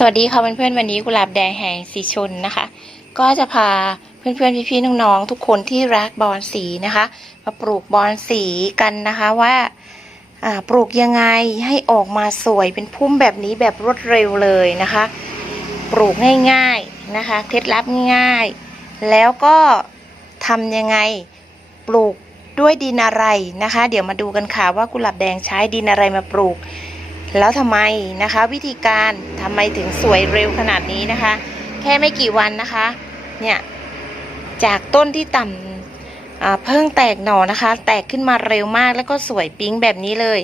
สวัสดีค่ะเพื่อนๆวันนี้กุหลาบแดงแห่งสีชนนะคะ ก็จะพาเพื่อนๆพี่ๆน้องๆทุกคนที่รักบอลสีนะคะมาปลูกบอลสีกันนะคะว่าอ่าปลูกยังไงให้ออกมาสวยเป็นพุ่มแบบนี้แบบรวดเร็วเลยนะคะ ปลูกง่ายๆนะคะเคล็ดลับง่ายๆแล้วก็ทำยังไงปลูกด้วยดินอะไรนะคะ เดี๋ยวมาดูกันค่ะว่ากุหลาบแดงใช้ดินอะไรมาปลูก แล้วทำไมนะคะวิธีการทำไมถึงสวยเร็วขนาดนี้นะคะ แค่ไม่กี่วันนะคะ เนี่ยจากต้นที่ต่ำเพิ่งแตกหน่อนะคะ แตกขึ้นมาเร็วมากแล้วก็สวยปิ๊งแบบนี้เลย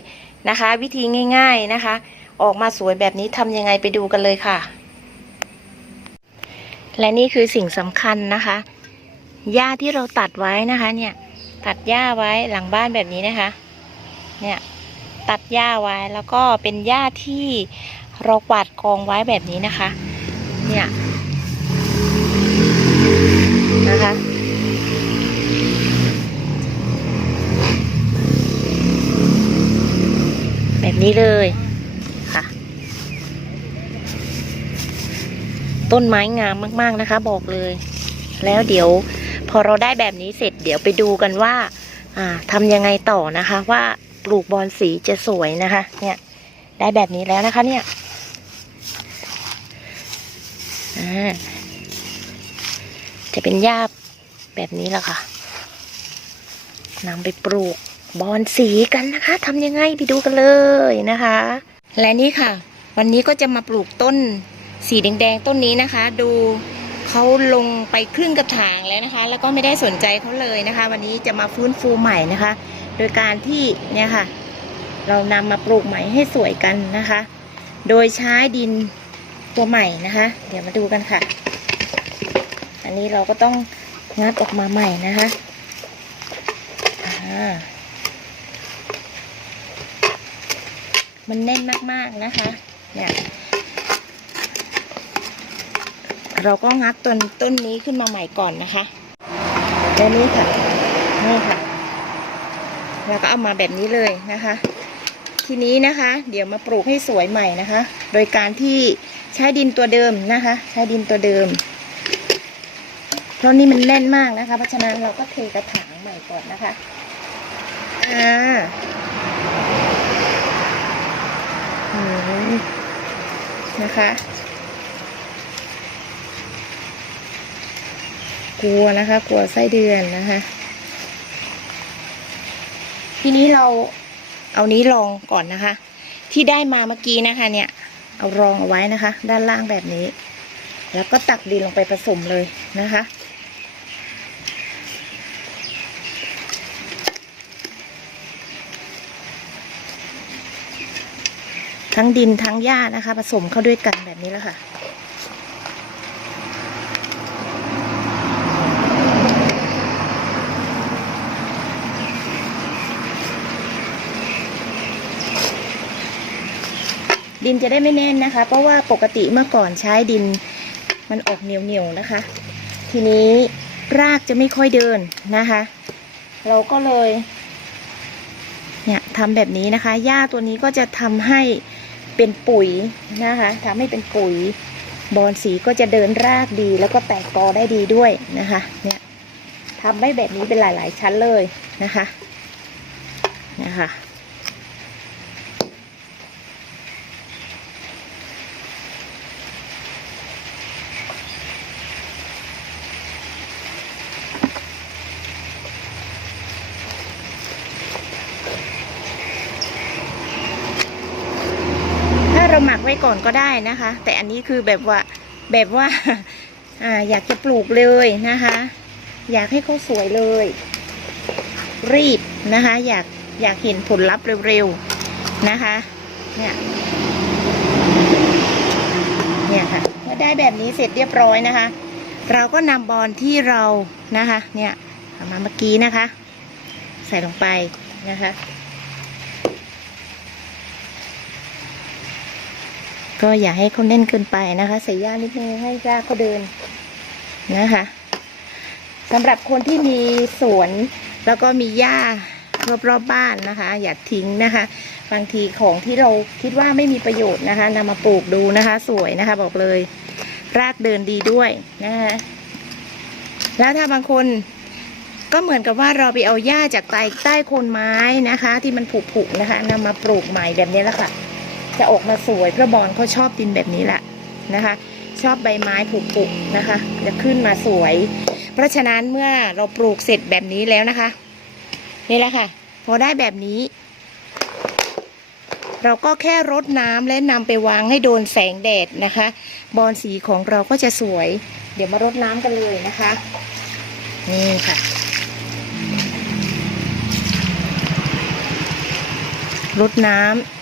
นะคะ วิธีง่ายๆนะคะ ออกมาสวยแบบนี้ทำยังไงไปดูกันเลยค่ะ และนี่คือสิ่งสำคัญนะคะหญ้าที่เราตัดไว้นะคะ เนี่ย ตัดหญ้าไว้หลังบ้านแบบนี้นะคะ เนี่ย ตัดหญ้าไว้แล้วก็เป็นหญ้าที่เรากวาดกองไว้แบบนี้นะคะ เนี่ยนะคะแบบนี้เลยค่ะ ต้นไม้งามมาก ๆนะคะ บอกเลย แล้วเดี๋ยว พอเราได้แบบนี้เสร็จเดี๋ยวไปดูกันว่า อ่าทำยังไงต่อนะคะว่า ปลูกบอลสีจะสวยนะคะ เนี่ย ได้แบบนี้แล้วนะคะ เนี่ยจะเป็นหญ้าแบบนี้แหละค่ะนำไปปลูกบอลสีกันนะคะทำยังไงไปดูกันเลยนะคะ และนี่ค่ะ วันนี้ก็จะมาปลูกต้นสีแดงๆต้นนี้นะคะ ดู เขาลงไปครึ่งกระถางแล้วนะคะ แล้วก็ไม่ได้สนใจเขาเลยนะคะ วันนี้จะมาฟื้นฟูใหม่นะคะ โดยการที่เนี่ยค่ะ เรานำมาปลูกใหม่ให้สวยกันนะคะ โดยใช้ดินตัวใหม่นะคะ เดี๋ยวมาดูกันค่ะ อันนี้เราก็ต้องงัดออกมาใหม่นะคะมันแน่นมากๆนะคะเนี่ย เราก็งัดต้นต้นนี้ขึ้นมาใหม่ก่อนนะคะและนี่ค่ะนี่ค่ะแล้วก็เอามาแบบนี้เลยนะคะ ทีนี้นะคะ เดี๋ยวมาปลูกให้สวยใหม่นะคะ โดยการที่ใช้ดินตัวเดิมนะคะ ใช้ดินตัวเดิมเพราะนี่มันแน่นมากนะคะ เพราะฉะนั้นเราก็เทกระถางใหม่ก่อนนะคะอ่าอืมนะคะ กลัวนะคะ กลัวไส้เดือนนะคะ ทีนี้เราเอานี้รองก่อนนะคะ ที่ได้มาเมื่อกี้นะคะ เนี่ย เอารองเอาไว้นะคะ ด้านล่างแบบนี้ แล้วก็ตักดินลงไปผสมเลยนะคะทั้งดินทั้งหญ้านะคะ ผสมเข้าด้วยกันแบบนี้แล้วค่ะ ดินจะได้ไม่แน่นนะคะ เพราะว่าปกติเมื่อก่อนใช้ดินมันออกเหนียวๆนะคะ ทีนี้รากจะไม่ค่อยเดินนะคะ เราก็เลยเนี่ยทำแบบนี้นะคะหญ้าตัวนี้ก็จะทำให้เป็นปุ๋ยนะคะทำให้เป็นปุ๋ยบอนสีก็จะเดินรากดีแล้วก็แตกกอได้ดีด้วยนะคะเนี่ยทำให้แบบนี้เป็นหลาย ๆ ชั้นเลยนะคะนะคะ เราหมักไว้ก่อนก็ได้นะคะ แต่อันนี้คือแบบว่าแบบว่าอ่าอยากจะปลูกเลยนะคะ อยากให้เขาสวยเลย รีบนะคะ อยากอยากเห็นผลลัพธ์เร็วๆนะคะ เนี่ยเนี่ยค่ะเมื่อได้แบบนี้เสร็จเรียบร้อยนะคะ เราก็นำบอลที่เรานะคะ เนี่ยเอามาเมื่อกี้นะคะ ใส่ลงไปนะคะ ก็อย่าให้เขาแน่นเกินไปนะคะใส่ย่านิดนึงให้ย่าเขาเดินนะคะสำหรับคนที่มีสวนแล้วก็มีหญ้ารอบๆบบ้านนะคะ อย่าทิ้งนะคะ บางทีของที่เราคิดว่าไม่มีประโยชน์นะคะนำมาปลูกดูนะคะ สวยนะคะ บอกเลย รากเดินดีด้วยนะคะแล้วถ้าบางคนก็เหมือนกับว่าเราไปเอาหญ้าจากใต้ใต้โคนไม้นะคะ ที่มันผุๆนะคะนำมาปลูกใหม่แบบนี้แหละค่ะ จะออกมาสวยเพราะบอลเขาชอบดินแบบนี้แหละนะคะ ชอบใบไม้ผุๆนะคะ จะขึ้นมาสวย เพราะฉะนั้นเมื่อเราปลูกเสร็จแบบนี้แล้วนะคะ นี่แหละค่ะ พอได้แบบนี้ เราก็แค่รดน้ำและนำไปวางให้โดนแสงแดดนะคะ บอลสีของเราก็จะสวย เดี๋ยวมารดน้ำกันเลยนะคะ นี่ค่ะรดน้ำ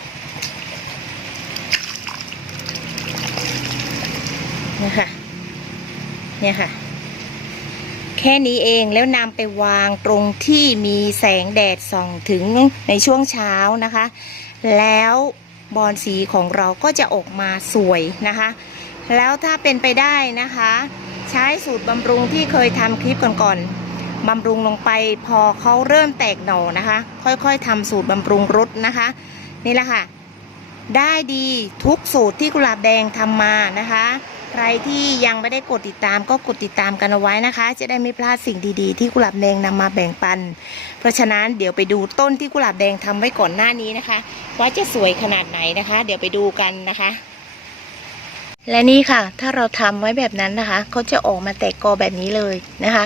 นะคะเนี่ยค่ะ แค่นี้เองแล้วนำไปวางตรงที่มีแสงแดดส่องถึงในช่วงเช้านะคะ แล้วบอลสีของเราก็จะออกมาสวยนะคะ แล้วถ้าเป็นไปได้นะคะ ใช้สูตรบำรุงที่เคยทำคลิปก่อนๆบำรุงลงไปพอเขาเริ่มแตกหน่อนะคะ ค่อยๆทำสูตรบำรุงรสนะคะ นี่แหละค่ะ ได้ดีทุกสูตรที่กุหลาบแดงทำมานะคะ ใครที่ยังไม่ได้กดติดตามก็กดติดตามกันเอาไว้นะคะ จะได้ไม่พลาดสิ่งดีๆ ที่กุหลาบแดงนำมาแบ่งปัน เพราะฉะนั้นเดี๋ยวไปดูต้นที่กุหลาบแดงทำไว้ก่อนหน้านี้นะคะ ว่าจะสวยขนาดไหนนะคะ เดี๋ยวไปดูกันนะคะ และนี่ค่ะ ถ้าเราทำไว้แบบนั้นนะคะเขาจะออกมาแตกกอแบบนี้เลยนะคะ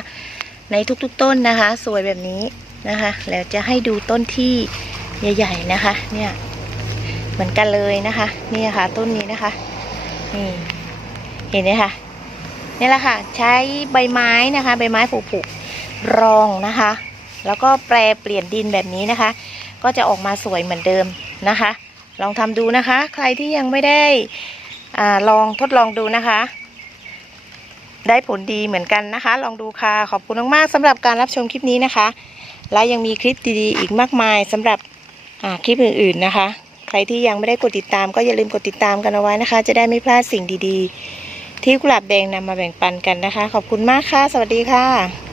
ในทุกๆต้นนะคะ สวยแบบนี้นะคะ แล้วจะให้ดูต้นที่ใหญ่ ๆนะคะ เนี่ยเหมือนกันเลยนะคะ นี่ค่ะต้นนี้นะคะนี่ ห็นไหมคะนี่แหละค่ะ ใช้ใบไม้นะคะ ใบไม้ผุๆรองนะคะ แล้วก็แปรเปลี่ยนดินแบบนี้นะคะ ก็จะออกมาสวยเหมือนเดิมนะคะ ลองทำดูนะคะ ใครที่ยังไม่ได้อาลองทดลองดูนะคะ ได้ผลดีเหมือนกันนะคะ ลองดูค่ะ ขอบคุณมากๆสำหรับการรับชมคลิปนี้นะคะ และยังมีคลิปดีๆ อีกมากมายสำหรับคลิปอื่นๆนะคะ ใครที่ยังไม่ได้กดติดตามก็อย่าลืมกดติดตามกันเอาไว้นะคะ จะได้ไม่พลาดสิ่งดีๆ ที่กุหลาบแดงนำมาแบ่งปันกันนะคะ ขอบคุณมากค่ะ สวัสดีค่ะ